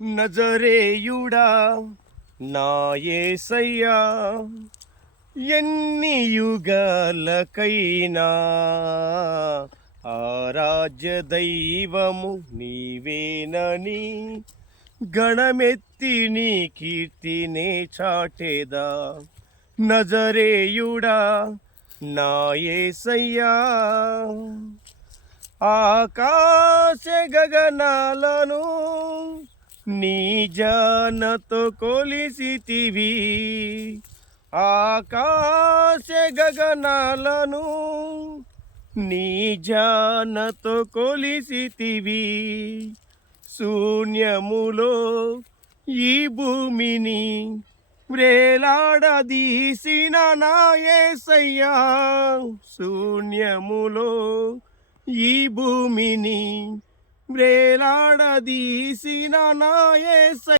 నజరేయుడా నా యేసయ్యా, ఎన్ని యుగాలకైనా ఆరాధ్య దైవము నీవేనని గణమెత్తి నీ కీర్తినే చాటేదా. నజరేయుడా నా యేసయ్యా, ఆకాశ గగనాలను నీ జానతో కొలిసితివి, ఆకాశ గగనాలను నీ జానతో కొలిసితివి. శూన్యములో ఈ భూమిని వ్రేలాడదీసిన నా యేసయ్యా, శూన్యములో ఈ భూమిని వ్రేలాడదీసిన నా యేసయ్యా.